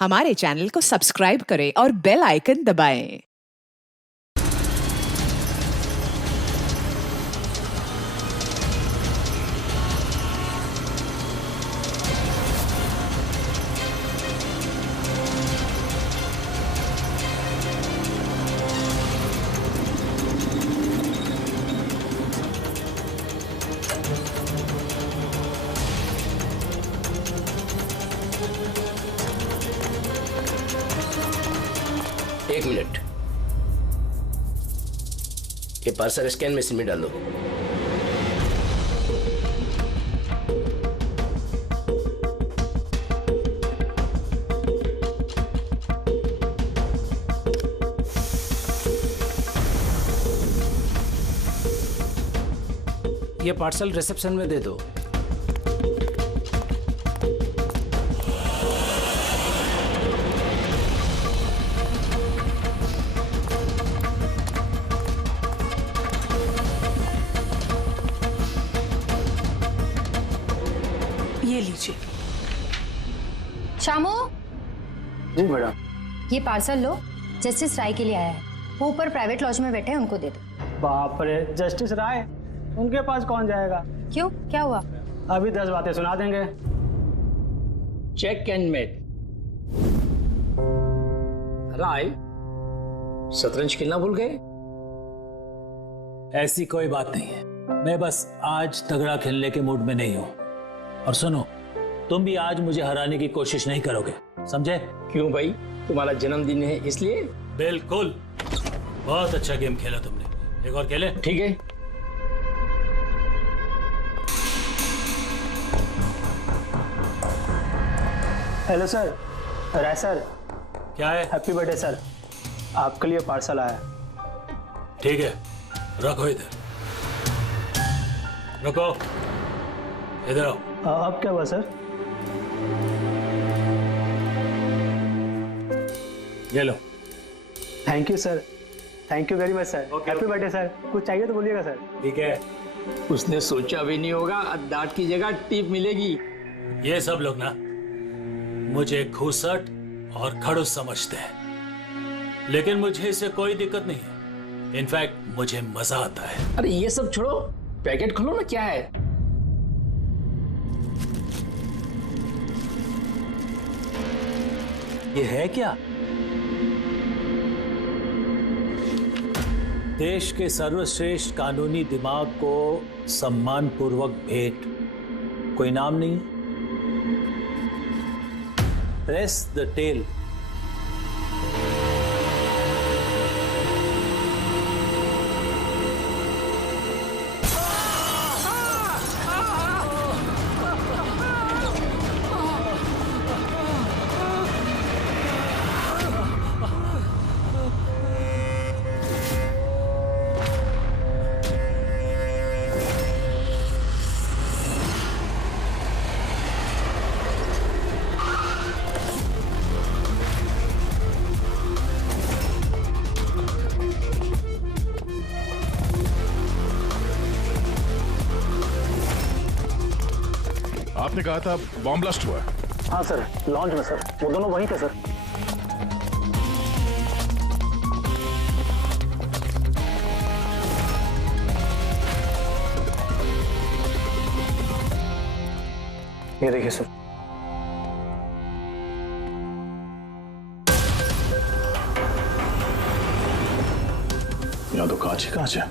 हमारे चैनल को सब्सक्राइब करें और बेल आइकन दबाएं। एक मिनट, ये पार्सल स्कैन मशीन में डालो। ये पार्सल रिसेप्शन में दे दो। ये लीजिए। शामू, जी मैडम। ये पार्सल लो, जस्टिस राय के लिए आया है। वो ऊपर प्राइवेट लॉज में बैठे हैं, उनको दे दो। बाप रे, जस्टिस राय उनके पास कौन जाएगा? क्यों, क्या हुआ? अभी 10 बातें सुना देंगे। Check and met. राय, शतरंज खेलना भूल गए? ऐसी कोई बात नहीं है, मैं बस आज तगड़ा खेलने के मूड में नहीं हूं। और सुनो, तुम भी आज मुझे हराने की कोशिश नहीं करोगे, समझे? क्यों भाई, तुम्हारा जन्मदिन है इसलिए? बिल्कुल, बहुत अच्छा गेम खेला तुमने। एक और खेले? ठीक है। हेलो सर, राय सर। क्या है? हैप्पी बर्थडे सर, आपके लिए पार्सल आया। ठीक है, रखो इधर, रखो इधर आओ। अब क्या हुआ सर? ये लो। Thank you sir, thank you very much sir. Happy birthday sir. कुछ चाहिए तो बोलिएगा सर। ठीक है। उसने सोचा भी नहीं होगा डांट की जगह टिप मिलेगी। ये सब लोग ना मुझे घूसट और खड़ूस समझते हैं, लेकिन मुझे इससे कोई दिक्कत नहीं है। इनफैक्ट मुझे मजा आता है। अरे ये सब छोड़ो, पैकेट खोलो ना, क्या है? ये है क्या? देश के सर्वश्रेष्ठ कानूनी दिमाग को सम्मानपूर्वक भेंट। कोई नाम नहीं? प्रेस द टेल। आपने कहा था बॉम्ब ब्लास्ट हुआ है? हाँ सर, लॉन्च में सर। वो दोनों वहीं थे सर। ये देखिए सर। यहाँ तो कांच ही कांच है।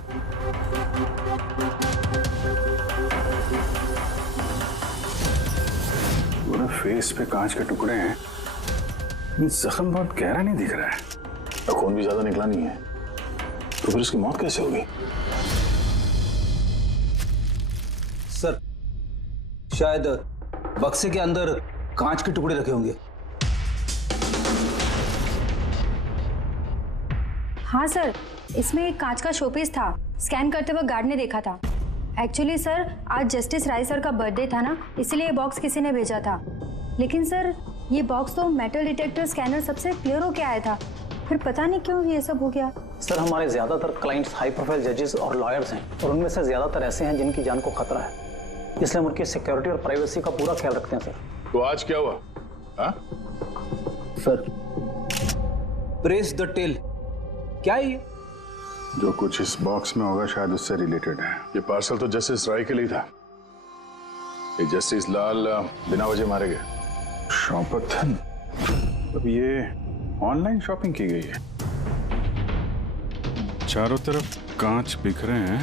पूरे फेस पे कांच के टुकड़े हैं। जख्म बहुत गहरा नहीं दिख रहा है और खून भी ज्यादा निकला नहीं है, तो फिर उसकी मौत कैसे होगी? सर, शायद बक्से के अंदर कांच के टुकड़े रखे होंगे। हाँ सर, इसमें एक कांच का शोपीस था। स्कैन करते वक्त गार्ड ने देखा था। एक्चुअली सर, आज जस्टिस राय सर का बर्थडे था ना, इसलिए ये बॉक्स किसी ने भेजा था। लेकिन सर, ये बॉक्स तो मेटल डिटेक्टर स्कैनर सबसे क्लियर होके आया था, फिर पता नहीं क्यों ये सब हो गया। सर, हमारे ज्यादातर क्लाइंट्स हाई प्रोफाइल जजेस और लॉयर्स हैं, और उनमें से ज्यादातर ऐसे हैं जिनकी जान को खतरा है, इसलिए हम उनकी सिक्योरिटी और प्राइवेसी का पूरा ख्याल रखते हैं सर। तो आज क्या हुआ? हाँ? सर, प्रेस द टेल, क्या है ये? जो कुछ इस बॉक्स में होगा शायद उससे रिलेटेड है। ये पार्सल तो जस्टिस राय के लिए था। ये जस्टिस लाल बिना वजह मारे गए। शॉपथन, अब ये ऑनलाइन शॉपिंग की गई है। चारों तरफ कांच बिखरे हैं।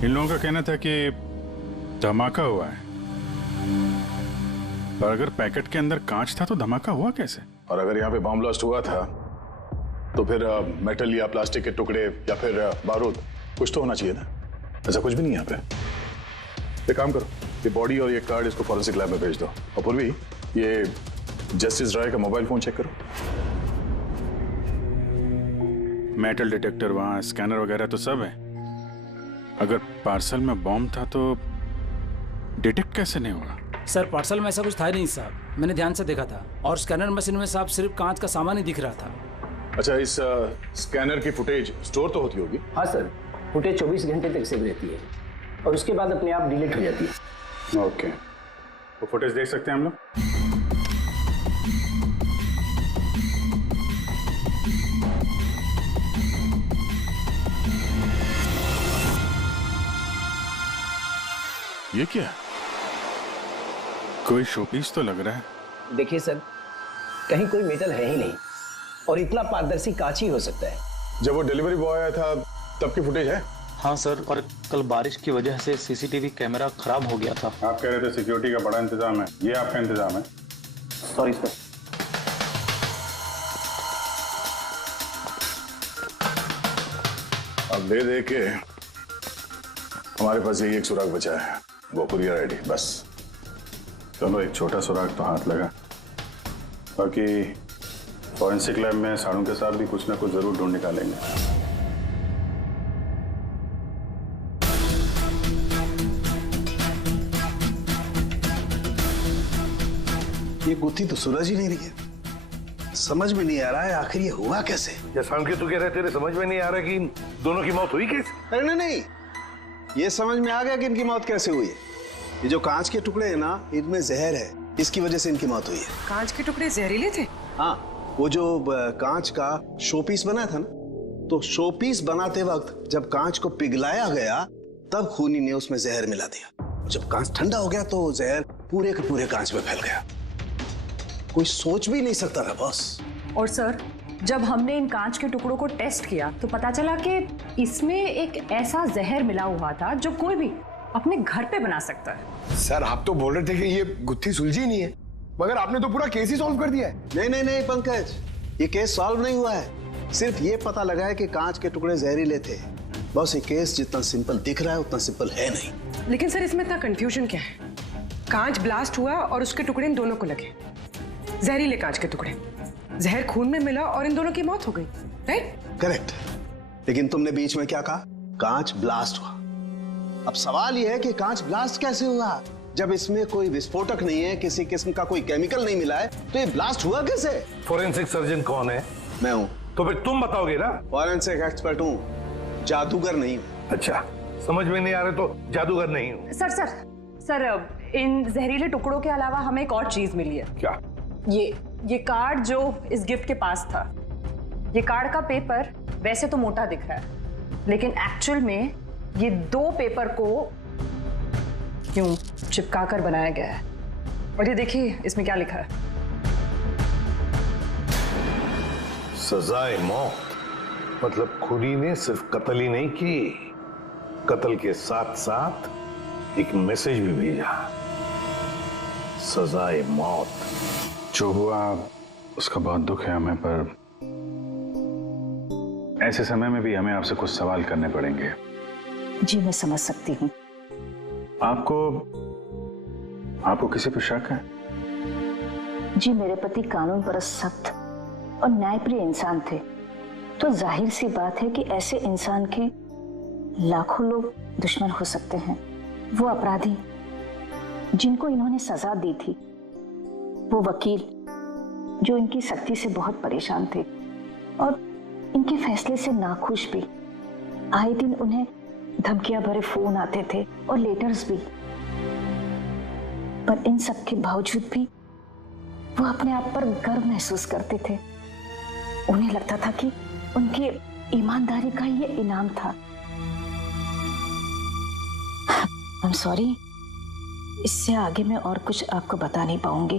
इन लोगों का कहना था कि धमाका हुआ है, पर अगर पैकेट के अंदर कांच था तो धमाका हुआ कैसे? और अगर यहाँ पे बॉम्ब ब्लास्ट हुआ था तो फिर मेटल या प्लास्टिक के टुकड़े या फिर बारूद कुछ तो होना चाहिए ना। ऐसा कुछ भी नहीं है यहाँ पे। एक काम करो, ये बॉडी और ये कार्ड इसको फॉरेंसिक लैब में भेज दो। और पूर्वी, ये जस्टिस राय का मोबाइल फोन चेक करो। मेटल डिटेक्टर वहाँ, स्कैनर वगैरह तो सब है। अगर पार्सल में बॉम्ब था तो डिटेक्ट कैसे नहीं होगा? सर पार्सल में ऐसा कुछ था ही नहीं साहब, मैंने ध्यान से देखा था। और स्कैनर मशीन में साहब सिर्फ कांच का सामान ही दिख रहा था। अच्छा, इस स्कैनर की फुटेज स्टोर तो होती होगी? हाँ सर, फुटेज 24 घंटे तक सेव रहती है और उसके बाद अपने आप डिलीट हो जाती है। ओके, वो फुटेज देख सकते हैं हम लोग? ये क्या? कोई शोपीस तो लग रहा है। देखिए सर, कहीं कोई मेटल है ही नहीं और इतना पारदर्शी कांच ही हो सकता है। जब वो डिलीवरी बॉय आया था तब की फुटेज है? हाँ सर, और कल बारिश की वजह से सीसीटीवी कैमरा खराब हो गया था। आप कह रहे थे सिक्योरिटी का बड़ा इंतजाम है, ये आपका इंतजाम है? Sorry sir. अब दे के हमारे पास यही एक सुराग बचा है, वो कुरियर आईडी, बस। चलो, एक छोटा सुराग तो हाथ लगा। बाकी फॉरेंसिक लैब में साड़ों के साथ भी कुछ ना कुछ जरूर ढूंढ निकालेंगे। ये गुत्थी तो सूरज ही नहीं रही है। समझ में नहीं आ रहा है आखिर ये हुआ कैसे। जैसा कि तू कह रहे तेरे समझ में नहीं आ रहा कि इन दोनों की मौत हुई कैसे? अरे नहीं, ये समझ में आ गया कि इनकी मौत कैसे हुई है। ये जो कांच के टुकड़े हैं ना, इनमें जहर है, इसकी वजह से इनकी मौत हुई है। कांच के टुकड़े जहरीले थे? हाँ, वो जो कांच का शोपीस बना था ना, तो शोपीस बनाते वक्त जब कांच को पिघलाया गया तब खूनी ने उसमें जहर मिला दिया। जब कांच ठंडा हो गया तो जहर पूरे के पूरे कांच में फैल गया। कोई सोच भी नहीं सकता था बॉस। और सर, जब हमने इन कांच के टुकड़ों को टेस्ट किया तो पता चला कि इसमें एक ऐसा जहर मिला हुआ था जो कोई भी अपने घर पे बना सकता है। सर, आप तो बोल रहे थे कि ये गुत्थी सुलझी नहीं है, मगर आपने तो पूरा केस ही सॉल्व कर दिया है। नहीं नहीं नहीं पंकज, ये केस सॉल्व नहीं हुआ है। सिर्फ ये पता लगा है कि कांच के टुकड़े जहरीले थे। बस ये केस जितना सिंपल दिख रहा है उतना सिंपल है नहीं। लेकिन सर, इसमें इतना कंफ्यूजन क्या है? कांच ब्लास्ट हुआ और उसके टुकड़े इन दोनों को लगे, जहरीले कांच के टुकड़े, जहर खून में मिला और इन दोनों की मौत हो गई, राइट? करेक्ट। लेकिन तुमने बीच में क्या कहा? कांच ब्लास्ट हुआ। अब सवाल यह है कि कांच ब्लास्ट कैसे हुआ? जब इसमें कोई विस्फोटक नहीं है, किसी किस्म का कोई केमिकल नहीं मिला है, तो ये ब्लास्ट हुआ कैसे? फोरेंसिक सर्जन कौन है? मैं हूँ। तो फिर तुम बताओगे ना। फॉरेंसिक एक्सपर्ट हूँ, जादूगर नहीं हूँ। अच्छा, समझ में नहीं आ रहा तो जादूगर नहीं हूँ। सर, इन जहरीले टुकड़ों के अलावा हमें एक और चीज मिली है। क्या? ये कार्ड जो इस गिफ्ट के पास था, ये कार्ड का पेपर वैसे तो मोटा दिख रहा है, लेकिन एक्चुअल में ये 2 पेपर को यूं चिपका कर बनाया गया है। और ये देखिए इसमें क्या लिखा है। सजाए मौत, मतलब खूनी ने सिर्फ कत्ल ही नहीं की, कत्ल के साथ साथ एक मैसेज भी भेजा, सजाए मौत। जो हुआ उसका बहुत दुख है हमें, पर ऐसे समय में भी हमें आपसे कुछ सवाल करने पड़ेंगे। जी मैं समझ सकती हूँ। आपको किसी पर शक है? जी मेरे पति कानून पर सख्त और न्यायप्रिय इंसान थे, तो जाहिर सी बात है कि ऐसे इंसान के लाखों लोग दुश्मन हो सकते हैं। वो अपराधी जिनको इन्होंने सजा दी थी, वो वकील जो इनकी सख्ती से बहुत परेशान थे और इनके फैसले से नाखुश भी। आए दिन उन्हें धमकियां भरे फोन आते थे और लेटर्स भी, पर इन सब के बावजूद भी वो अपने आप पर गर्व महसूस करते थे। उन्हें लगता था कि उनकी ईमानदारी का ये इनाम था। I'm sorry, इससे आगे मैं और कुछ आपको बता नहीं पाऊंगी,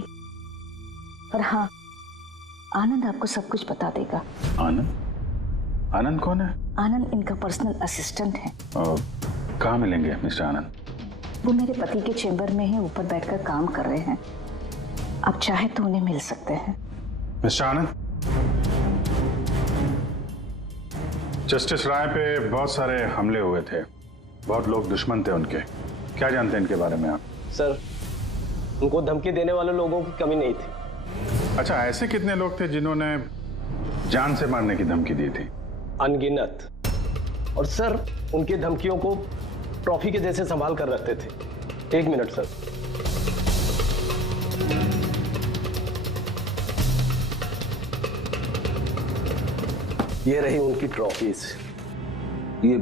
पर हाँ, आनंद आपको सब कुछ बता देगा। आनंद? आनंद कौन है? आनंद इनका पर्सनल असिस्टेंट है। कहाँ मिलेंगे मिस्टर आनंद? वो मेरे पति के चेंबर में है, ऊपर बैठकर काम कर रहे हैं। आप चाहे तो उन्हें मिल सकते हैं। मिस्टर आनंद, जस्टिस राय पे बहुत सारे हमले हुए थे, बहुत लोग दुश्मन थे उनके, क्या जानते हैं इनके बारे में आप? सर, उनको धमकी देने वाले लोगों की कमी नहीं थी। अच्छा, ऐसे कितने लोग थे जिन्होंने जान से मारने की धमकी दी थी? अनगिनत। और सर, उनकी धमकियों को ट्रॉफी के जैसे संभाल कर रखते थे। एक मिनट सर। ये रही उनकी ट्रॉफीज। ये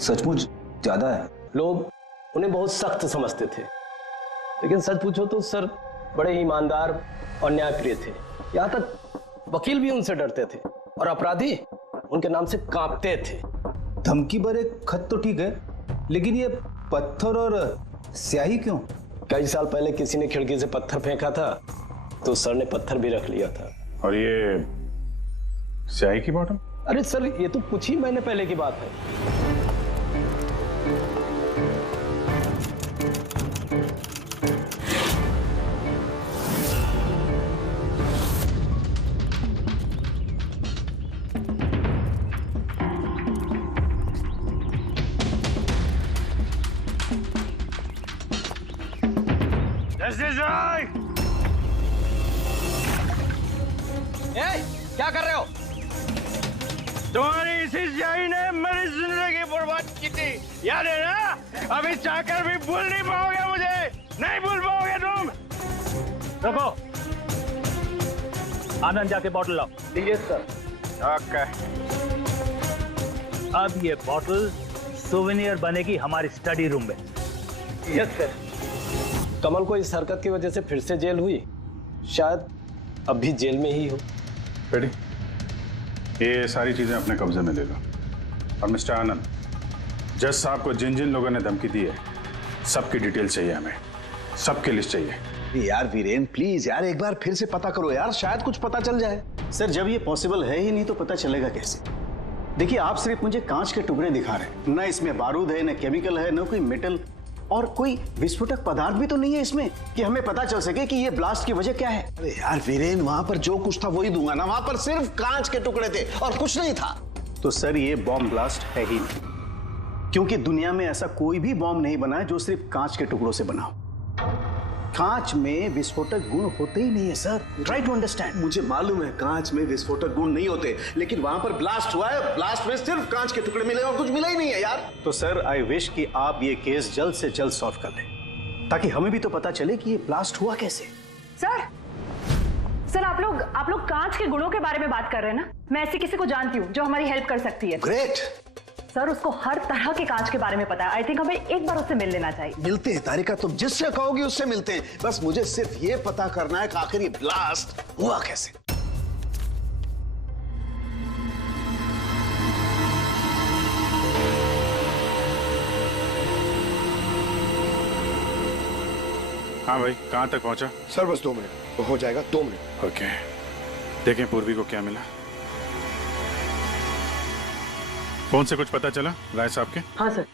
सचमुच ज्यादा है। लोग उन्हें बहुत सख्त समझते थे, लेकिन सच पूछो तो सर बड़े ईमानदार और न्यायप्रिय थे। यहाँ तक वकील भी उनसे डरते थे और अपराधी उनके नाम से कांपते थे। धमकी भरे खत तो ठीक है, लेकिन ये पत्थर और स्याही क्यों? कई साल पहले किसी ने खिड़की से पत्थर फेंका था, तो सर ने पत्थर भी रख लिया था। और ये स्याही की बॉटल? अरे सर, ये तो कुछ ही महीने पहले की बात है। क्या कर रहे हो? तुम्हारी इसी स्याही ने मेरी जिंदगी बर्बाद की थी, याद है ना? अभी चाहकर भी भूल नहीं पाओगे मुझे, नहीं भूल पाओगे तुम। रुको, आनंद जाके बॉटल लाओ। ठीक है सर। ओके। अब ये बॉटल सोवेनियर बनेगी हमारी स्टडी रूम में। Yes sir. कमल को इस हरकत की वजह से फिर से जेल हुई, शायद अब भी जेल में ही हो। रेडी? ये सारी चीजें अपने कब्जे में ले लो। और मिस्टर आनंद, जज साहब को जिन जिन लोगों ने धमकी दी है, सबकी डिटेल चाहिए हमें, सबकी लिस्ट चाहिए। यार वीरेन, प्लीज यार, एक बार फिर से पता करो यार, शायद कुछ पता चल जाए। सर, जब ये पॉसिबल है ही नहीं तो पता चलेगा कैसे? देखिए, आप सिर्फ मुझे कांच के टुकड़े दिखा रहे हैं, ना इसमें बारूद है, ना केमिकल है, ना कोई मेटल, और कोई विस्फोटक पदार्थ भी तो नहीं है इसमें कि हमें पता चल सके कि ये ब्लास्ट की वजह क्या है। अरे यार वीरेन, वहां पर जो कुछ था वही दूंगा ना, वहां पर सिर्फ कांच के टुकड़े थे और कुछ नहीं था। तो सर, ये बॉम्ब ब्लास्ट है ही नहीं, क्योंकि दुनिया में ऐसा कोई भी बॉम्ब नहीं बना है जो सिर्फ कांच के टुकड़ों से बना हो। कांच में विस्फोटक गुण होते ही नहीं है सर, ट्राई टू अंडरस्टैंड। मुझे मालूम है कांच में विस्फोटक गुण नहीं होते, लेकिन वहां पर ब्लास्ट हुआ है, ब्लास्ट में सिर्फ कांच के टुकड़े मिले और कुछ मिला ही नहीं है यार। तो सर, आई विश कि आप ये केस जल्द से जल्द सॉल्व कर लें, ताकि हमें भी तो पता चले कि ये ब्लास्ट हुआ कैसे। सर आप लोग कांच के गुणों के बारे में बात कर रहे हैं ना? मैं ऐसी किसी को जानती हूँ जो हमारी हेल्प कर सकती है। ग्रेट। सर, उसको हर तरह के कांच के बारे में पता है। आई थिंक हमें एक बार उससे मिल लेना चाहिए। मिलते हैं तारिका, तुम जिससे कहोगी उससे मिलते हैं। बस मुझे सिर्फ ये पता करना है कि आखिर ये ब्लास्ट हुआ कैसे। हाँ भाई, कहाँ तक पहुँचा? सर बस 2 मिनट हो जाएगा, 2 मिनट। ओके, देखें पूर्वी को क्या मिला। फोन से कुछ पता चला राय साहब के? हाँ सर,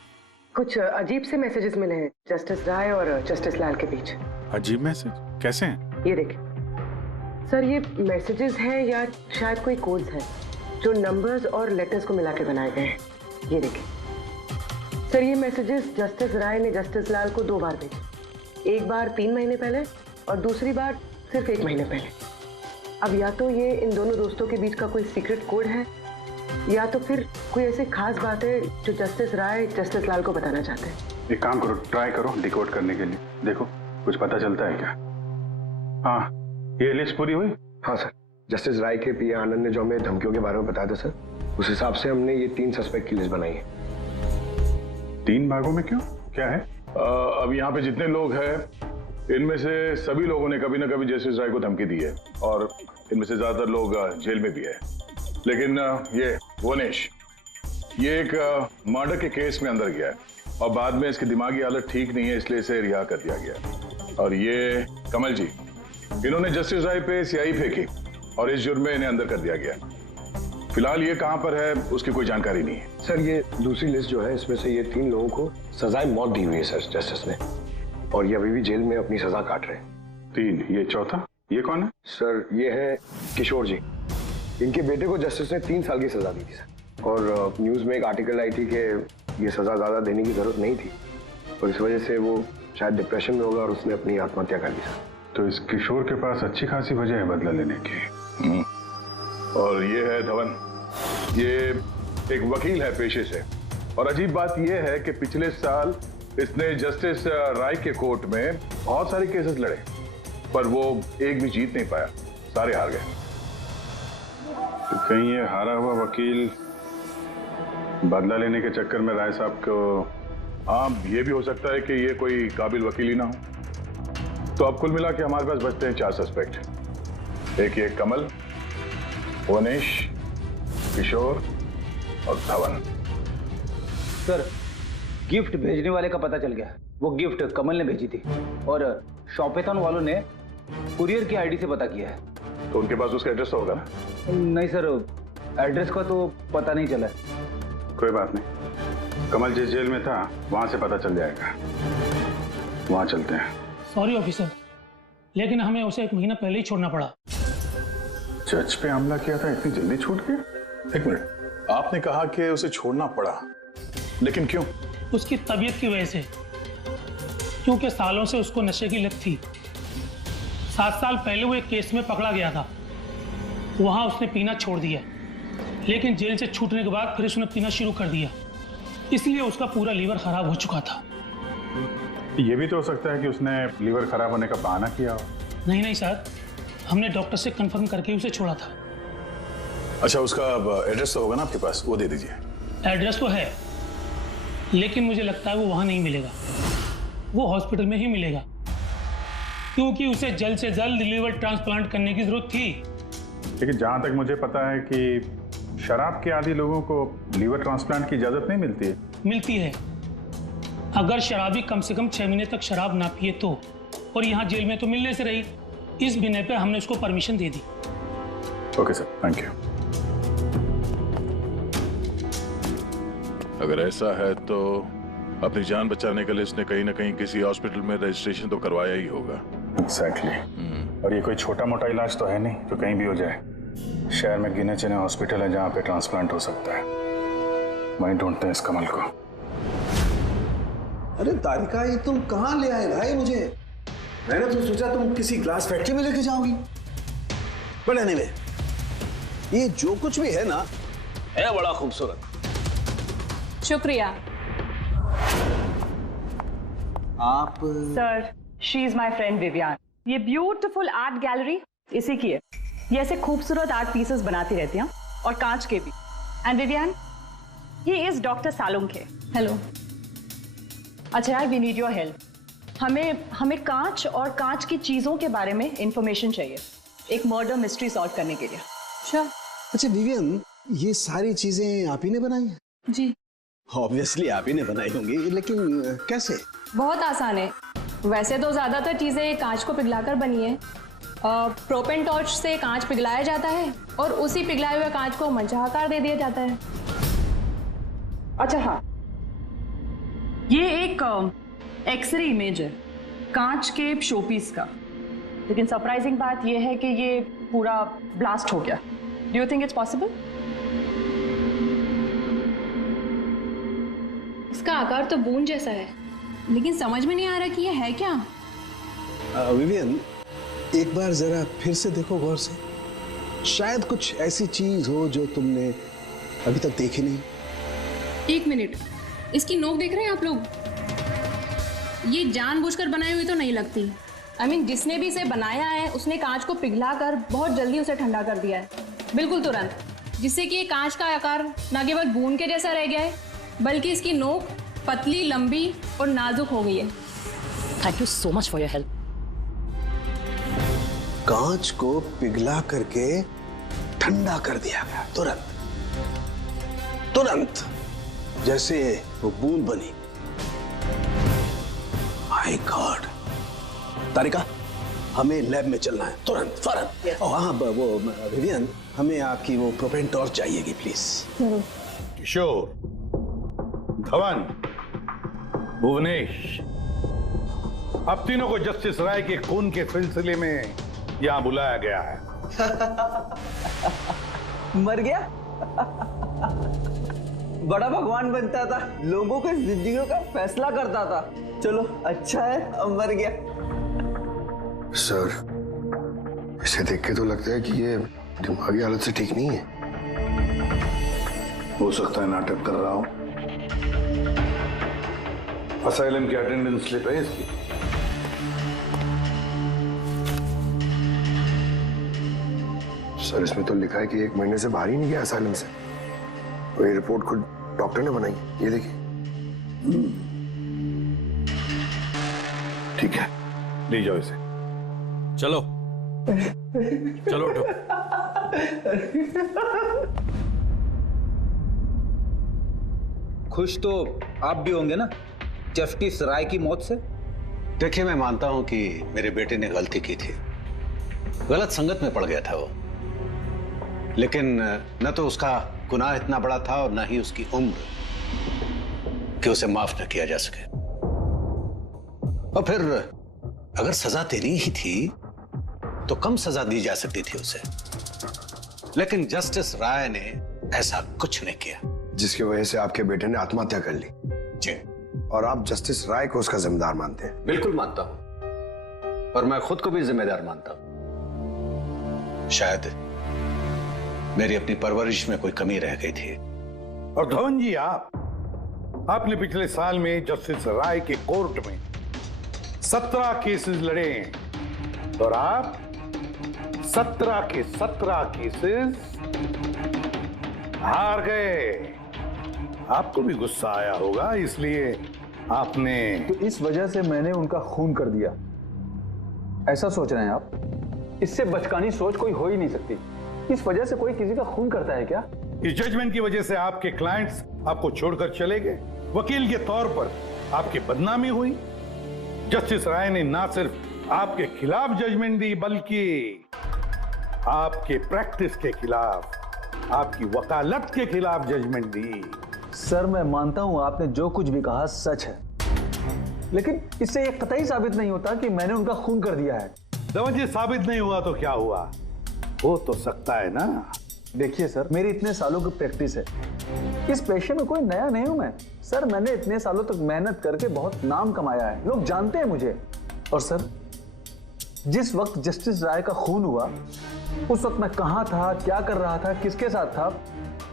कुछ अजीब से मैसेजेस मिले हैं जस्टिस राय और जस्टिस लाल के बीच। अजीब मैसेज? कैसे हैं? ये देखिए सर, ये मैसेजेस हैं या शायद कोई कोड्स हैं जो नंबर्स और लेटर्स को मिला के बनाए गए हैं। ये देखिए सर, ये मैसेजेस जस्टिस राय ने जस्टिस लाल को 2 बार भेजे, एक बार 3 महीने पहले और दूसरी बार सिर्फ 1 महीने पहले। अब या तो ये इन दोनों दोस्तों के बीच का कोई सीक्रेट कोड है, या तो फिर कोई ऐसी खास बात है जो जस्टिस राय जस्टिस लाल को बताना चाहते हैं। एक काम करो, ट्राई करो डिकोड करने के लिए, देखो कुछ पता चलता है क्या। हाँ, ये लिस्ट पूरी हुई? हाँ सर, जस्टिस राय के पीए आनंद ने जो हमें धमकियों के बारे में बताया था सर, उस हिसाब से हमने ये 3 सस्पेक्ट की लिस्ट बनाई है। 3 भागों में क्यों, क्या है? अब यहाँ पे जितने लोग हैं इनमें से सभी लोगों ने कभी ना कभी जस्टिस राय को धमकी दी है और इनमें से ज्यादातर लोग जेल में भी है। लेकिन ये वनेश, ये एक मर्डर के केस में अंदर गया है और बाद में इसकी दिमागी हालत ठीक नहीं है, इसलिए इसे रिहा कर दिया गया। और ये कमल जी, इन्होंने जस्टिस राय पे स्याही फेंकी और इस जुर्म में इन्हें अंदर कर दिया गया। फिलहाल ये कहां पर है उसकी कोई जानकारी नहीं है। सर ये दूसरी लिस्ट जो है इसमें से ये 3 लोगों को सजाए मौत दी हुई है सर जस्टिस ने, और ये अभी भी जेल में अपनी सजा काट रहे हैं। 3, ये चौथा, ये कौन है? सर ये है किशोर जी, इनके बेटे को जस्टिस ने 3 साल की सजा दी थी सर, और न्यूज में एक आर्टिकल आई थी कि ये सजा ज्यादा देने की जरूरत नहीं थी और इस वजह से वो शायद डिप्रेशन में होगा और उसने अपनी आत्महत्या कर ली सर। तो इस किशोर के पास अच्छी खासी वजह है बदला लेने की। और ये है धवन, ये एक वकील है पेशे से, और अजीब बात यह है कि पिछले साल इसने जस्टिस राय के कोर्ट में बहुत सारे केसेस लड़े पर वो एक भी जीत नहीं पाया, सारे हार गए। तो कहीं ये हारा हुआ वकील बदला लेने के चक्कर में राय साहब को, हाँ ये भी हो सकता है कि ये कोई काबिल वकील ही ना हो। तो अब कुल मिला के हमारे पास बचते हैं 4 सस्पेक्ट, एक ये कमल, वनेश, किशोर और धवन। सर गिफ्ट भेजने वाले का पता चल गया। वो गिफ्ट कमल ने भेजी थी और शॉपेथॉन वालों ने कुरियर की आईडी से पता किया है। तो उनके पास उसका एड्रेस तो होगा ना? नहीं सर, एड्रेस का तो पता नहीं चला। कोई बात नहीं, कमल जिस जेल में था वहां से पता चल जाएगा, वहां चलते हैं। सॉरी ऑफिसर, लेकिन हमें उसे 1 महीना पहले ही छोड़ना पड़ा। जज पे हमला किया था, इतनी जल्दी छूट गया? 1 मिनट, आपने कहा कि उसे छोड़ना पड़ा, लेकिन क्यों? उसकी तबीयत की वजह से, क्योंकि सालों से उसको नशे की लत थी। 7 साल पहले वो एक केस में पकड़ा गया था, वहां उसने पीना छोड़ दिया, लेकिन जेल से छूटने के बाद फिर उसने पीना शुरू कर दिया, इसलिए उसका पूरा लीवर खराब हो चुका था। ये भी तो हो सकता है कि उसने लीवर खराब होने का बहाना किया हो। नहीं नहीं सर, हमने डॉक्टर से कंफर्म करके उसे छोड़ा था। अच्छा, उसका एड्रेस तो होगा ना आपके पास, वो दे दीजिए। एड्रेस तो है, लेकिन मुझे लगता है वो वहां नहीं मिलेगा, वो हॉस्पिटल में ही मिलेगा, क्योंकि उसे जल्द से जल्द लीवर ट्रांसप्लांट करने की जरूरत थी। लेकिन जहां तक मुझे पता है कि शराब के आदी लोगों को लीवर ट्रांसप्लांट की इजाजत नहीं मिलती है। मिलती है, अगर शराबी कम से कम 6 महीने तक शराब ना पिए तो, और यहाँ जेल में तो मिलने से रही, इस बिना पे हमने उसको permission they the. Okay sir, thank you. अगर ऐसा है तो अपनी जान बचाने के लिए इसने कहीं ना कहीं किसी हॉस्पिटल में रजिस्ट्रेशन तो करवाया ही होगा। एग्जैक्टली। और ये कोई छोटा मोटा इलाज तो है नहीं जो कहीं भी हो जाए। शहर में गिने चुने हॉस्पिटल है जहाँ पे ट्रांसप्लांट हो सकता है, वहीं ढूंढते हैं इस कमल को। अरे तारिका, ये तुम कहाँ ले आए भाई मुझे? मैंने तो सोचा तुम किसी ग्लास फैक्ट्री में लेके जाओगी। बट एनीवे, ये जो कुछ भी है ना, है बड़ा खूबसूरत। शुक्रिया। आप sir, she is my friend Vivian. ये ब्यूटीफुल आर्ट गैलरी इसी की है। ये ऐसे खूबसूरत आर्ट पीसेस बनाती रहती हैं, और कांच के भी। And Vivian, he is doctor Salunkhe. Hello. अच्छा यार, वी नीड योर हेल्प। हमें कांच और कांच की चीजों के बारे में इंफॉर्मेशन चाहिए, एक मर्डर मिस्ट्री सॉल्व करने के लिए। श्योर। अच्छा विवियन, ये सारी चीजें आप ही ने बनाई हैं? जी। ऑब्वियसली आप ही ने बनाई होंगी, लेकिन कैसे? बहुत आसान है। वैसे तो ज्यादातर चीजें कांच को पिघलाकर बनी है। प्रोपेन टॉर्च से कांच पिघलाया जाता है और उसी पिघलाए हुए कांच को मनचाहा आकार दे दिया जाता है। अच्छा हाँ, ये एक एक्सरे इमेज है कांच के शोपीस का, लेकिन सरप्राइजिंग बात यह है कि ये पूरा ब्लास्ट हो गया। Do you think it's possible? इसका आकार तो बूंद जैसा है, लेकिन समझ में नहीं आ रहा कि ये है क्या। विवियन, एक बार जरा फिर से देखो गौर से, शायद कुछ ऐसी चीज हो जो तुमने अभी तक देखी नहीं। 1 मिनट, इसकी नोक देख रहे हैं आप लोग? ये जानबूझकर बनाई हुई तो नहीं लगती। I mean, जिसने भी इसे बनाया है उसने कांच को पिघलाकर बहुत जल्दी उसे ठंडा कर दिया है, बिल्कुल तुरंत, जिससे कि ये कांच का आकार न केवल बूंद के जैसा रह गया है, बल्कि इसकी नोक पतली, लंबी और नाजुक हो गई है। Thank you so much for your help. कांच को पिघला करके ठंडा कर दिया गया, तुरंत तुरंत, जैसे वो बूंद बनी। My God. तारिका, हमें लैब में चलना है तुरंत, फौरन। और हाँ, वो विवियन, हमें आपकी वो प्रोपेन टॉर्च चाहिएगी प्लीज। किशोर, धवन, भुवनेश, अब तीनों को जस्टिस राय के खून के सिलसिले में यहां बुलाया गया है। मर गया? बड़ा भगवान बनता था, लोगों के जिंदगियों का फैसला करता था। चलो अच्छा है अब मर गया। सर, इसे देख के तो लगता है कि ये दिमागी हालत से ठीक नहीं है। हो सकता है नाटक कर रहा हूं। असाइलम की अटेंडेंस स्लिप है इसकी। सर, इसमें तो लिखा है कि 1 महीने से बाहर ही नहीं गया असाइलम से। और ये रिपोर्ट खुद डॉक्टर ने बनाई, ये देखिए। ठीक है, ले जाओ इसे। चलो चलो उठो। खुश तो आप भी होंगे ना जस्टिस राय की मौत से? देखिए, मैं मानता हूं कि मेरे बेटे ने गलती की थी, गलत संगत में पड़ गया था वो, लेकिन न तो उसका गुनाह इतना बड़ा था और न ही उसकी उम्र कि उसे माफ न किया जा सके। और फिर अगर सजा देनी ही थी तो कम सजा दी जा सकती थी उसे, लेकिन जस्टिस राय ने ऐसा कुछ नहीं किया, जिसकी वजह से आपके बेटे ने आत्महत्या कर ली। जी। और आप जस्टिस राय को उसका जिम्मेदार मानते हैं? बिल्कुल मानता हूं, और मैं खुद को भी जिम्मेदार मानता हूं। शायद मेरी अपनी परवरिश में कोई कमी रह गई थी। और धवन जी, आपने पिछले साल में जस्टिस राय के कोर्ट में 17 केसेस लड़े हैं और आप 17 के 17 केसेस हार गए। आपको भी गुस्सा आया होगा, इसलिए आपने तो इस वजह से मैंने उनका खून कर दिया, ऐसा सोच रहे हैं आप? इससे बचकानी सोच कोई हो ही नहीं सकती। इस वजह से कोई किसी का खून करता है क्या? इस जजमेंट की वजह से आपके क्लाइंट्स आपको छोड़कर चले गए, वकील के तौर पर आपकी बदनामी हुई। जस्टिस राय ने ना सिर्फ आपके खिलाफ जजमेंट दी, बल्कि आपके प्रैक्टिस के खिलाफ, आपकी वकालत के खिलाफ जजमेंट दी। सर, मैं मानता हूं आपने जो कुछ भी कहा सच है, लेकिन इससे यह कतई साबित नहीं होता कि मैंने उनका खून कर दिया है। धवन जी, साबित नहीं हुआ तो क्या हुआ? हो तो सकता है ना। देखिए सर, मेरी इतने सालों की प्रैक्टिस है, इस पेशे में कोई नया नहीं हूं मैं। सर, मैंने इतने सालों तक मेहनत करके बहुत नाम कमाया है, लोग जानते हैं मुझे। और सर, जिस वक्त जस्टिस राय का खून हुआ, उस वक्त मैं कहां था, क्या कर रहा था, किसके साथ था,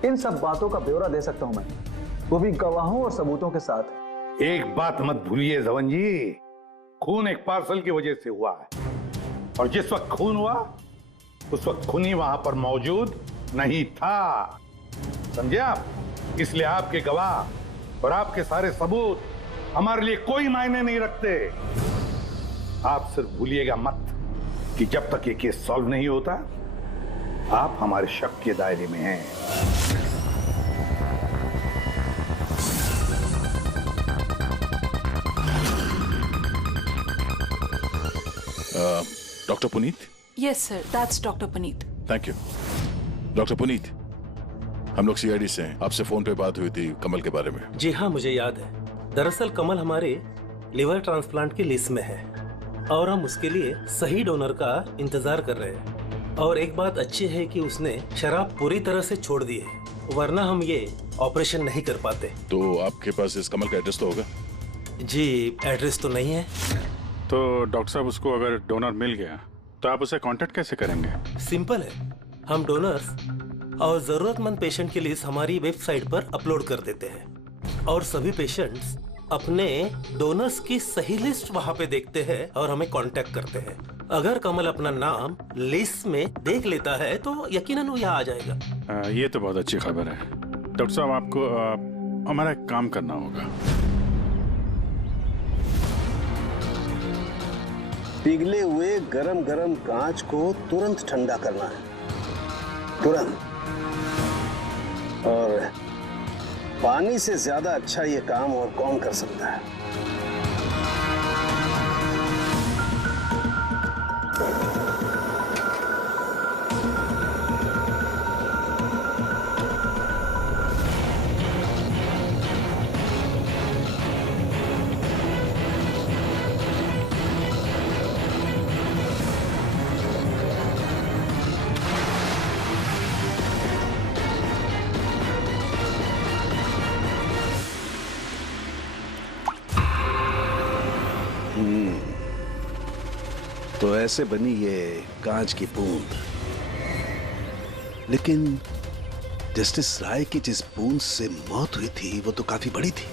इन सब बातों का ब्यौरा दे सकता हूं मैं, वो भी गवाहों और सबूतों के साथ। एक बात मत भूलिए धवन जी, खून एक पार्सल की वजह से हुआ है, और जिस वक्त खून हुआ उस वक्त खूनी वहां पर मौजूद नहीं था, समझे आप? इसलिए आपके गवाह और आपके सारे सबूत हमारे लिए कोई मायने नहीं रखते। आप सिर्फ भूलिएगा मत कि जब तक ये केस सॉल्व नहीं होता, आप हमारे शक के दायरे में हैं। Doctor Puneet? Yes sir, that's doctor Puneet. Thank you. Doctor Puneet, हम लोग सीआईडी से हैं, आपसे फोन पे बात हुई थी कमल के बारे में। जी हाँ, मुझे याद है। दरअसल कमल हमारे लिवर ट्रांसप्लांट की लिस्ट में है और हम उसके लिए सही डोनर का इंतजार कर रहे हैं। और एक बात अच्छी है कि उसने शराब पूरी तरह से छोड़ दी है, वरना हम ये ऑपरेशन नहीं कर पाते। तो आपके पास इस कमल का एड्रेस तो होगा? जी, एड्रेस तो नहीं है। तो डॉक्टर साहब, उसको अगर डोनर मिल गया तो आप उसे कांटेक्ट कैसे करेंगे? सिंपल है, हम डोनर्स और जरूरतमंद पेशेंट की लिस्ट हमारी वेबसाइट पर अपलोड कर देते हैं और सभी पेशेंट्स अपने डोनर्स की सही लिस्ट वहां पे देखते हैं और हमें कांटेक्ट करते हैं। अगर कमल अपना नाम लिस्ट में देख लेता है तो यकीनन वो यहाँ आ जाएगा। ये तो बहुत अच्छी खबर है। डॉक्टर साहब, आपको हमारा एक काम करना होगा। पिघले हुए गरम गरम कांच को तुरंत ठंडा करना है, तुरंत। और पानी से ज्यादा अच्छा ये काम और कौन कर सकता है? तो ऐसे बनी ये कांच की बूंद। लेकिन जस्टिस राय की जिस बूंद से मौत हुई थी वो तो काफी बड़ी थी।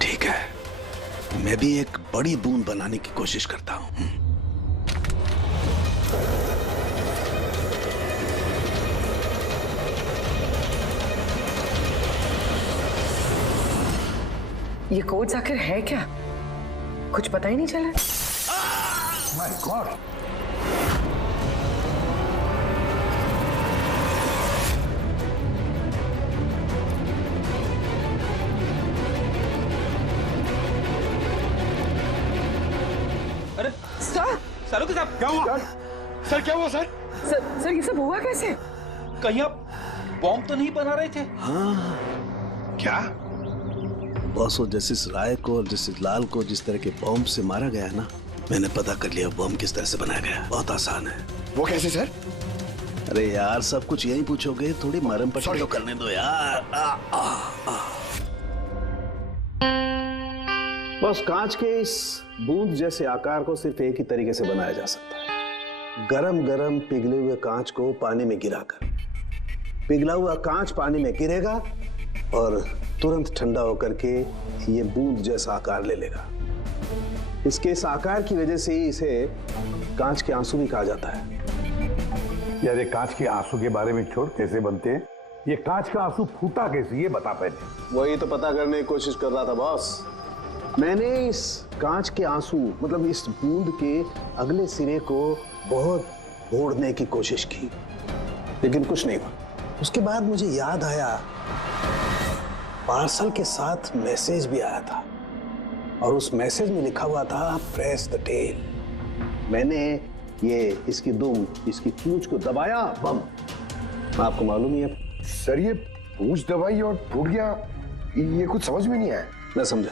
ठीक है, मैं भी एक बड़ी बूंद बनाने की कोशिश करता हूं। ये कोड्स आखिर है क्या? कुछ पता ही नहीं चला। My God! अरे सर, सालुके साहब क्या हुआ? सर क्या हुआ सर? सर ये सब हुआ कैसे? कहीं आप बॉम्ब तो नहीं बना रहे थे? हाँ। क्या? बॉस, जस्टिस राय को और जस्टिस लाल को जिस तरह के बॉम्ब से मारा गया है ना, मैंने पता कर लिया बॉम्ब किस तरह से बनाया गया। बहुत आसान है। वो कैसे सर? अरे यार, सब कुछ यही पूछोगे, थोड़ी मरम पट्टी तो करने दो यार। बस कांच के इस बूंद जैसे आकार को सिर्फ एक ही तरीके से बनाया जा सकता है, गरम गरम पिघले हुए कांच को पानी में गिराकर। पिघला हुआ कांच पानी में गिरेगा और तुरंत ठंडा होकर के ये बूंद जैसा आकार ले लेगा। इसके इस आकार की वजह से ही इसे कांच के आंसू भी कहा जाता है। यार, ये कांच के आंसू के बारे में छोड़, कैसे बनते हैं? ये कांच का आंसू फूटा कैसे, ये बता पहले। वही तो पता करने की कोशिश कर रहा था बॉस। मैंने इस कांच के आंसू मतलब इस बूंद के अगले सिरे को बहुत मोड़ने की कोशिश की, लेकिन कुछ नहीं हुआ। उसके बाद मुझे याद आया, पार्सल के साथ मैसेज भी आया था और उस मैसेज में लिखा हुआ था प्रेस द टेल। मैंने ये इसकी दुम, इसकी पूंछ को दबाया, बम। आपको मालूम ही है सर, ये पूंछ दबाई और फूट गया, ये कुछ समझ में नहीं आया। मैं समझा।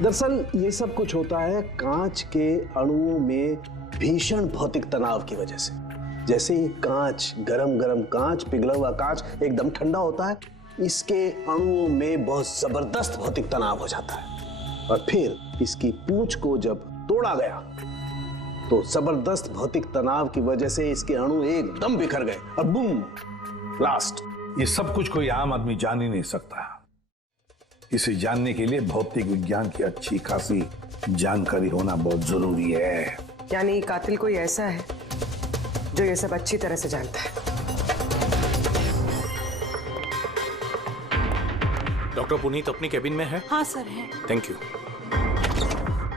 दरअसल ये सब कुछ होता है कांच के अणुओं में भीषण भौतिक तनाव की वजह से। जैसे ही कांच, गरम गरम कांच, पिघला हुआ कांच एकदम ठंडा होता है, इसके अणुओं में बहुत जबरदस्त भौतिक तनाव हो जाता है और फिर इसकी पूंछ को जब तोड़ा गया तो जबरदस्त भौतिक तनाव की वजह से इसके अणु एकदम बिखर गए और बूम, ब्लास्ट। ये सब कुछ कोई आम आदमी जान ही नहीं सकता। इसे जानने के लिए भौतिक विज्ञान की अच्छी खासी जानकारी होना बहुत जरूरी है। यानी कातिल कोई ऐसा है जो ये सब अच्छी तरह से जानता है। डॉक्टर पुनीत अपनी केबिन में है? हाँ सर है। Thank you.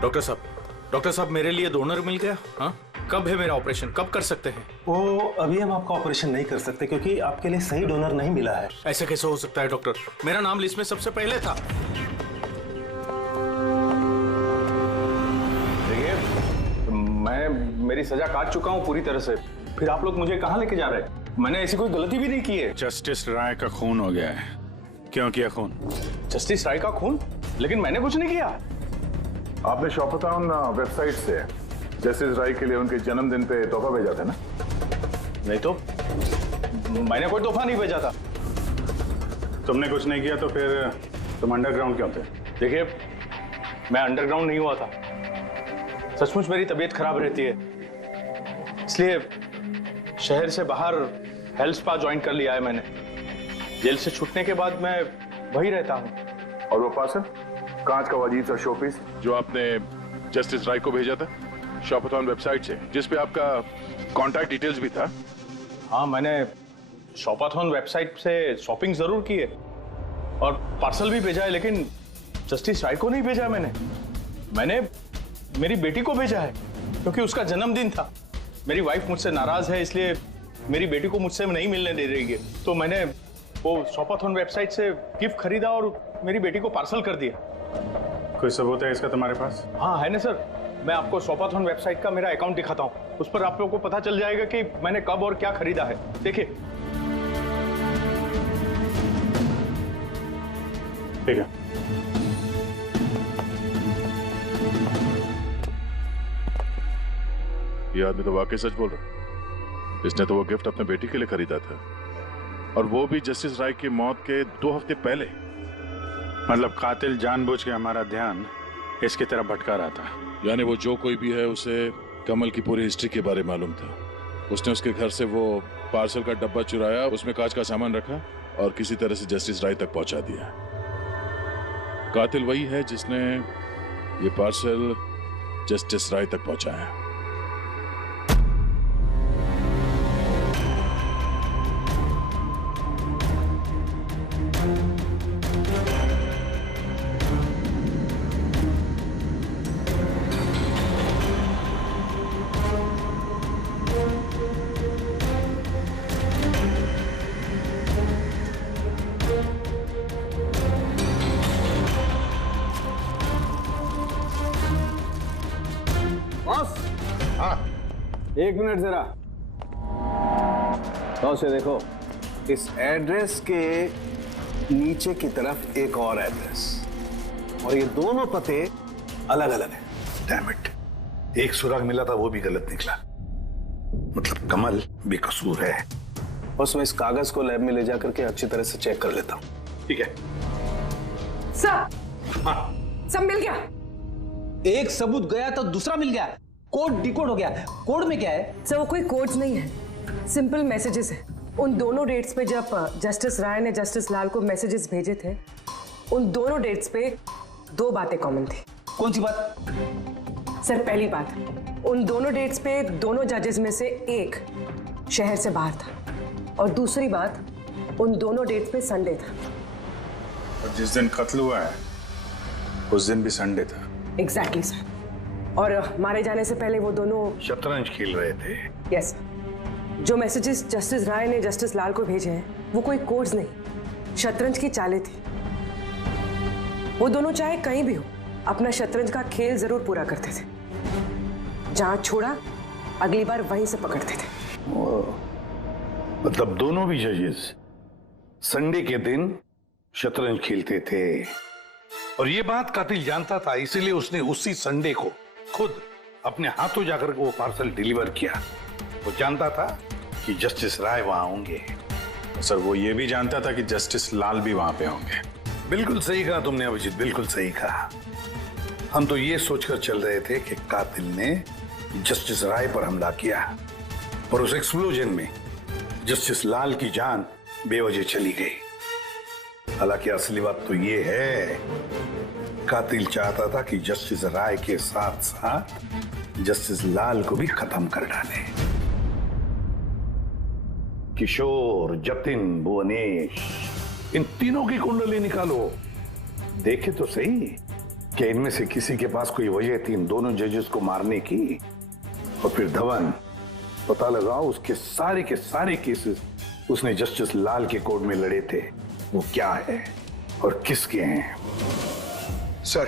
डॉक्टर साहब मेरे लिए डोनर मिल गया। हाँ, कब है मेरा ऑपरेशन, कब कर सकते हैं? वो अभी हम आपका ऑपरेशन नहीं कर सकते क्योंकि आपके लिए सही डोनर नहीं मिला है। ऐसे कैसे हो सकता है डॉक्टर? मेरा नाम लिस्ट में सबसे पहले था। देखिए, मेरी सजा काट चुका हूँ पूरी तरह से, फिर आप लोग मुझे कहाँ लेके जा रहे हैं? मैंने ऐसी कोई गलती भी नहीं की है। जस्टिस राय का खून हो गया है। क्यों किया खून? जस्टिस राय का खून? लेकिन मैंने कुछ नहीं किया। आपने शॉपटाउन वेबसाइट से जस्टिस राय के लिए उनके जन्मदिन पे तोहफा भेजा था ना? नहीं तो मैंने कोई तोहफा नहीं भेजा था। तुमने कुछ नहीं किया तो फिर तुम अंडरग्राउंड क्यों थे? देखिए, मैं अंडरग्राउंड नहीं हुआ था। सचमुच मेरी तबीयत खराब रहती है, इसलिए शहर से बाहर हेल्थ स्पा ज्वाइन कर लिया है मैंने। जेल से छूटने के बाद मैं वही रहता हूँ। और वो पार्सल, कांच का अजीब सा शोपीस जो आपने जस्टिस राय को भेजा था शॉपटाउन वेबसाइट से, जिस पे आपका कॉन्टैक्ट डिटेल्स भी था। हाँ, मैंने शॉपटाउन वेबसाइट से शॉपिंग जरूर की है और पार्सल भी भेजा है, लेकिन जस्टिस राय को नहीं भेजा मैंने मेरी बेटी को भेजा है क्योंकि उसका जन्मदिन था। मेरी वाइफ मुझसे नाराज है, इसलिए मेरी बेटी को मुझसे नहीं मिलने दे रही है। तो मैंने वो शॉपाथॉन वेबसाइट से गिफ्ट खरीदा और मेरी बेटी को पार्सल कर दिया। कोई सबूत है इसका तुम्हारे पास? हाँ है ना सर, मैं आपको शॉपाथॉन वेबसाइट का मेरा अकाउंट दिखाता हूँ। उस पर आप लोगों को पता चल जाएगा कि मैंने कब और क्या खरीदा है। देखिए। ठीक है। ये आदमी तो वाकई सच बोल रहा है। इसने तो वो गिफ्ट अपने बेटी के लिए खरीदा था, और वो भी जस्टिस राय की मौत के 2 हफ्ते पहले। मतलब कातिल जानबूझ के हमारा ध्यान इसकी तरफ भटका रहा था। यानी वो जो कोई भी है, उसे कमल की पूरी हिस्ट्री के बारे में मालूम था। उसने उसके घर से वो पार्सल का डब्बा चुराया, उसमें कांच का सामान रखा और किसी तरह से जस्टिस राय तक पहुंचा दिया। कातिल वही है जिसने ये पार्सल जस्टिस राय तक पहुंचाया। बॉस, हाँ, 1 मिनट जरा। तो से देखो, इस एड्रेस के नीचे की तरफ एक और एड्रेस, और ये दोनों पते अलग अलग हैं। डैम इट, एक सुराग मिला था वो भी गलत निकला। मतलब कमल बेकसूर है। बस मैं इस कागज को लैब में ले जाकर के अच्छी तरह से चेक कर लेता हूँ। ठीक है सब सब मिल गया। एक सबूत गया तो दूसरा मिल गया, कोड डिकोड हो गया। कोड में क्या है? सर वो कोई कोड्स नहीं है, सिंपल मैसेजेस है। उन दोनों डेट्स पे जब जस्टिस राय ने जस्टिस लाल को मैसेजेस भेजे थे, उन दोनों डेट्स पे 2 बातें कॉमन थी। कौन सी बात? सर पहली बात, उन दोनों डेट्स पे दोनों जजेस में से एक शहर से बाहर था, और दूसरी बात, उन दोनों डेट्स पे संडे था। और जिस दिन कत्ल हुआ है उस दिन भी संडे था। Exactly sir. और मारे जाने से पहले वो दोनों शतरंज खेल रहे थे। यस। जो मैसेजेस जस्टिस राय ने जस्टिस लाल को भेजे हैं वो कोई कोड्स नहीं, शतरंज की चालें थी। वो दोनों चाहे कहीं भी हो अपना शतरंज का खेल जरूर पूरा करते थे। जहां छोड़ा अगली बार वहीं से पकड़ते थे। मतलब दोनों भी जजेस संडे के दिन शतरंज खेलते थे, और ये बात कातिल जानता था, इसीलिए उसने उसी संडे को खुद अपने हाथों जाकर वो पार्सल डिलीवर किया। वो जानता था कि जस्टिस राय वहां होंगे। सर वो ये भी जानता था कि जस्टिस लाल भी वहां पे होंगे। बिल्कुल सही कहा तुमने अभिजीत, बिल्कुल सही कहा। हम तो ये सोचकर चल रहे थे कि कातिल ने जस्टिस राय पर हमला किया, पर उस एक्सप्लोजन में जस्टिस लाल की जान बेवजह चली गई। हालांकि असली बात तो ये है, कातिल चाहता था कि जस्टिस राय के साथ साथ जस्टिस लाल को भी खत्म कर डाले। किशोर, जतिन, भुवनेश, इन तीनों की कुंडली निकालो, देखे तो सही कि इनमें से किसी के पास कोई वजह थी इन दोनों जजेस को मारने की। और फिर धवन, पता लगाओ उसके सारे के सारे केसेस उसने जस्टिस लाल के कोर्ट में लड़े थे, वो क्या है और किसके हैं। सर,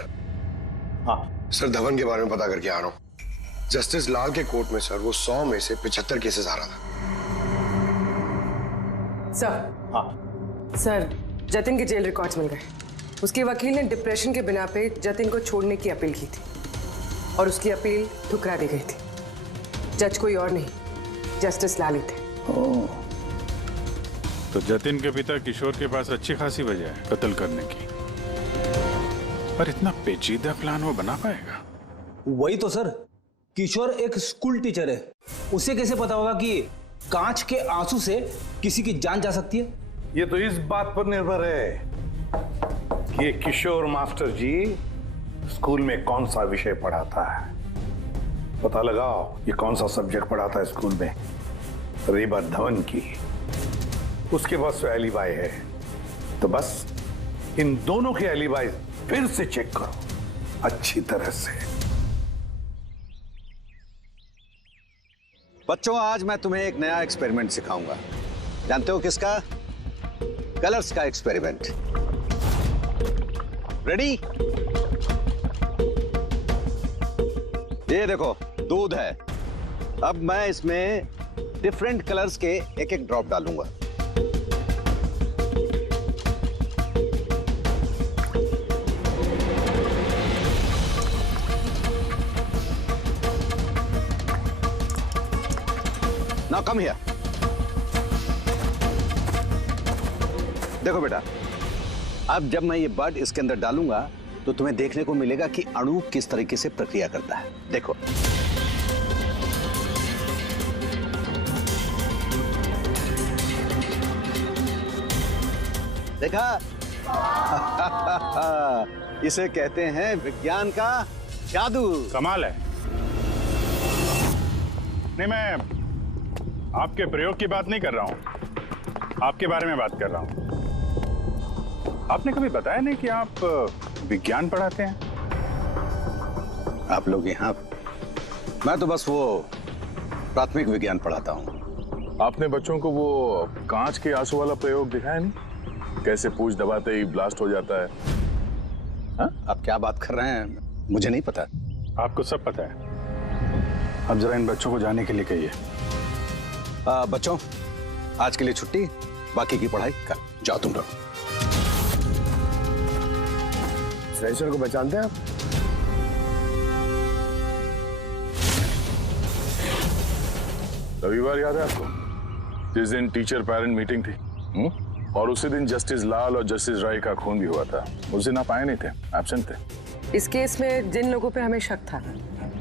हाँ सर, धवन के बारे में पता करके आ रहा हूं। जस्टिस लाल के कोर्ट में सर वो 100 में से 75 केसेस आ रहा था। सर, हाँ सर, जतिन के जेल रिकॉर्ड्स मिल गए। उसके वकील ने डिप्रेशन के बिना पे जतिन को छोड़ने की अपील की थी, और उसकी अपील ठुकरा दी गई थी। जज कोई और नहीं, जस्टिस लाल ही थे। तो जतिन के पिता किशोर के पास अच्छी खासी वजह है कत्ल करने की, पर इतना पेचीदा प्लान वो बना पाएगा? वही तो सर, किशोर एक स्कूल टीचर है, उसे कैसे पता होगा कि कांच के आंसू से किसी की जान जा सकती है? ये तो इस बात पर निर्भर है कि किशोर मास्टर जी स्कूल में कौन सा विषय पढ़ाता है। पता लगाओ ये कौन सा सब्जेक्ट पढ़ाता है स्कूल में। रही बात धवन की, उसके पास तो एलिबाई है, तो बस इन दोनों के एलिबाई फिर से चेक करो अच्छी तरह से। बच्चों, आज मैं तुम्हें एक नया एक्सपेरिमेंट सिखाऊंगा। जानते हो किसका? कलर्स का एक्सपेरिमेंट। रेडी? ये देखो, दूध है। अब मैं इसमें डिफरेंट कलर्स के एक एक ड्रॉप डालूंगा। Now come here. देखो बेटा, अब जब मैं ये बर्ड इसके अंदर डालूंगा तो तुम्हें देखने को मिलेगा कि अणु किस तरीके से प्रक्रिया करता है। देखो, देखा? इसे कहते हैं विज्ञान का जादू। कमाल है। नहीं, मैं आपके प्रयोग की बात नहीं कर रहा हूं, आपके बारे में बात कर रहा हूं। आपने कभी बताया नहीं कि आप विज्ञान पढ़ाते हैं? आप लोग यहाँ? मैं तो बस वो प्राथमिक विज्ञान पढ़ाता हूँ। आपने बच्चों को वो कांच के आंसू वाला प्रयोग दिखाया नहीं? कैसे पूछ दबाते ही ब्लास्ट हो जाता है। हाँ? आप क्या बात कर रहे हैं? मुझे नहीं पता। आपको सब पता है। अब जरा इन बच्चों को जाने के लिए कहिए। बच्चों, आज के लिए छुट्टी, बाकी की पढ़ाई कर जाओ तुम लोग। सर को पहचानते हैं आप? रविवार याद है आपको, जिस दिन टीचर पेरेंट मीटिंग थी? और उसी दिन जस्टिस लाल और जस्टिस राय का खून भी हुआ था। उस दिन आप आए नहीं थे, एब्सेंट थे। इस केस में जिन लोगों पे हमें शक था,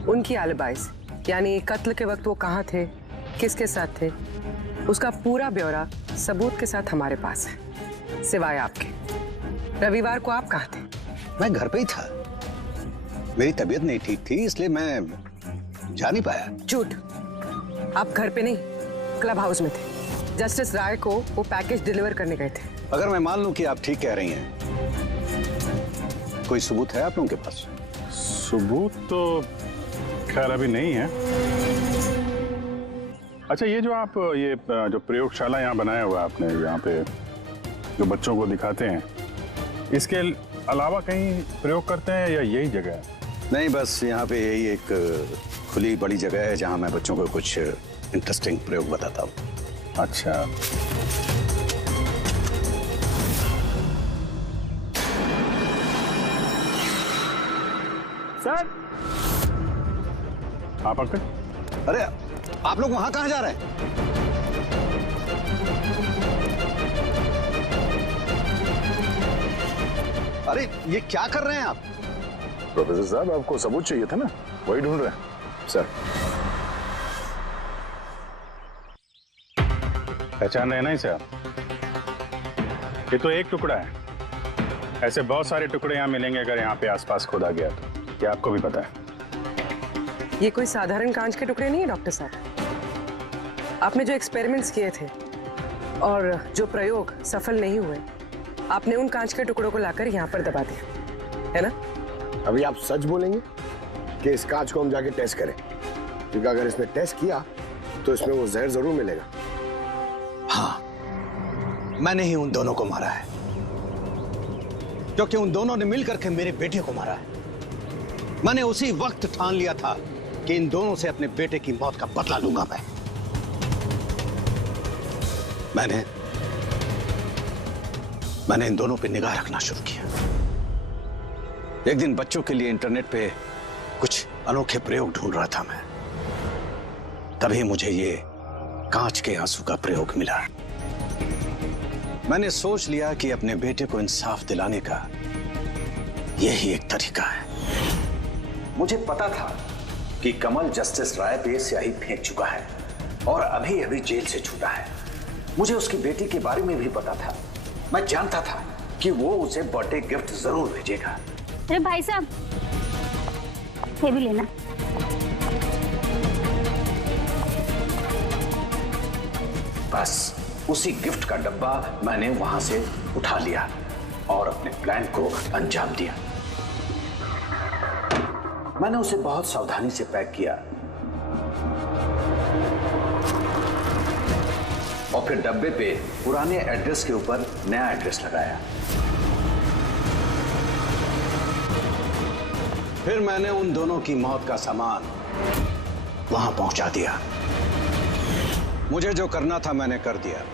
उनकी एलिबाइज, यानी कत्ल के वक्त वो कहाँ थे, किसके साथ थे, उसका पूरा ब्यौरा सबूत के साथ हमारे पास है, सिवाय आपके। रविवार को आप कहाँ थे? मैं घर पे ही था। मेरी तबीयत नहीं ठीक थी, इसलिए मैं जा नहीं पाया। झूठ। आप घर पे नहीं, क्लब हाउस में थे। जस्टिस राय को वो पैकेज डिलीवर करने गए थे। अगर मैं मान लूं कि आप ठीक कह रही हैं, कोई सबूत है आप लोगों के पास? सबूत तो खैर अभी नहीं है। अच्छा, ये जो आप ये जो प्रयोगशाला यहाँ बनाया हुआ है आपने, यहाँ पे जो बच्चों को दिखाते हैं, इसके अलावा कहीं प्रयोग करते हैं या यही जगह है? नहीं, बस यहाँ पे यही एक खुली बड़ी जगह है जहाँ मैं बच्चों को कुछ इंटरेस्टिंग प्रयोग बताता हूँ। अच्छा। सर, आप अंकल? अरे, आप लोग वहां कहाँ जा रहे हैं? अरे, ये क्या कर रहे हैं आप? प्रोफेसर साहब, आपको सबूत चाहिए था ना, वही ढूंढ रहे हैं। सर, पहचान रहे हैं ना इसे आप? ये तो एक टुकड़ा है। ऐसे बहुत सारे टुकड़े यहाँ मिलेंगे अगर यहाँ पे आसपास खोदा गया तो। क्या आपको भी पता है? ये कोई साधारण कांच के टुकड़े नहीं है डॉक्टर साहब। आपने जो एक्सपेरिमेंट्स किए थे और जो प्रयोग सफल नहीं हुए, आपने उन कांच के टुकड़ों को लाकर यहाँ पर दबा दिया, है ना? अभी आप सच बोलेंगे कि इस कांच को हम जाके टेस्ट करें? क्योंकि अगर इसमें टेस्ट किया तो इसमें वो जहर जरूर मिलेगा। हाँ, मैंने ही उन दोनों को मारा है, क्योंकि उन दोनों ने मिलकर के मेरे बेटे को मारा है। मैंने उसी वक्त ठान लिया था कि इन दोनों से अपने बेटे की मौत का बदला लूंगा मैं। मैंने इन दोनों पे निगाह रखना शुरू किया। एक दिन बच्चों के लिए इंटरनेट पे कुछ अनोखे प्रयोग ढूंढ रहा था मैं, तभी मुझे ये कांच के आंसू का प्रयोग मिला। मैंने सोच लिया कि अपने बेटे को इंसाफ दिलाने का यही एक तरीका है। मुझे पता था कि कमल जस्टिस राय पे स्याही फेंक चुका है और अभी अभी जेल से छूटा है। मुझे उसकी बेटी के बारे में भी पता था। मैं जानता था कि वो उसे बर्थडे गिफ्ट जरूर भेजेगा। अरे भाई साहब, ये भी लेना। बस उसी गिफ्ट का डब्बा मैंने वहां से उठा लिया और अपने प्लान को अंजाम दिया। मैंने उसे बहुत सावधानी से पैक किया और फिर डब्बे पे पुराने एड्रेस के ऊपर नया एड्रेस लगाया। फिर मैंने उन दोनों की मौत का सामान वहां पहुंचा दिया। मुझे जो करना था मैंने कर दिया।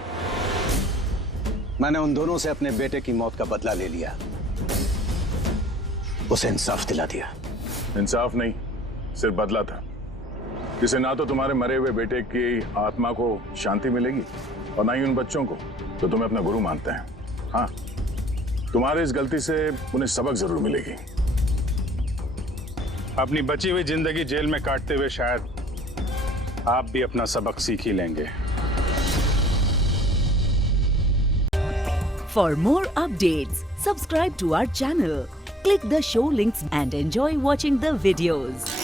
मैंने उन दोनों से अपने बेटे की मौत का बदला ले लिया, उसे इंसाफ दिला दिया। इंसाफ नहीं, सिर्फ बदला था, जिसे ना तो तुम्हारे मरे हुए बेटे की आत्मा को शांति मिलेगी और ना ही उन बच्चों को जो तुम्हें अपना गुरु मानते हैं। हाँ, तुम्हारी इस गलती से उन्हें सबक जरूर मिलेगी। अपनी बची हुई जिंदगी जेल में काटते हुए शायद आप भी अपना सबक सीख ही लेंगे। For more updates, subscribe to our channel, click the show links and enjoy watching the videos.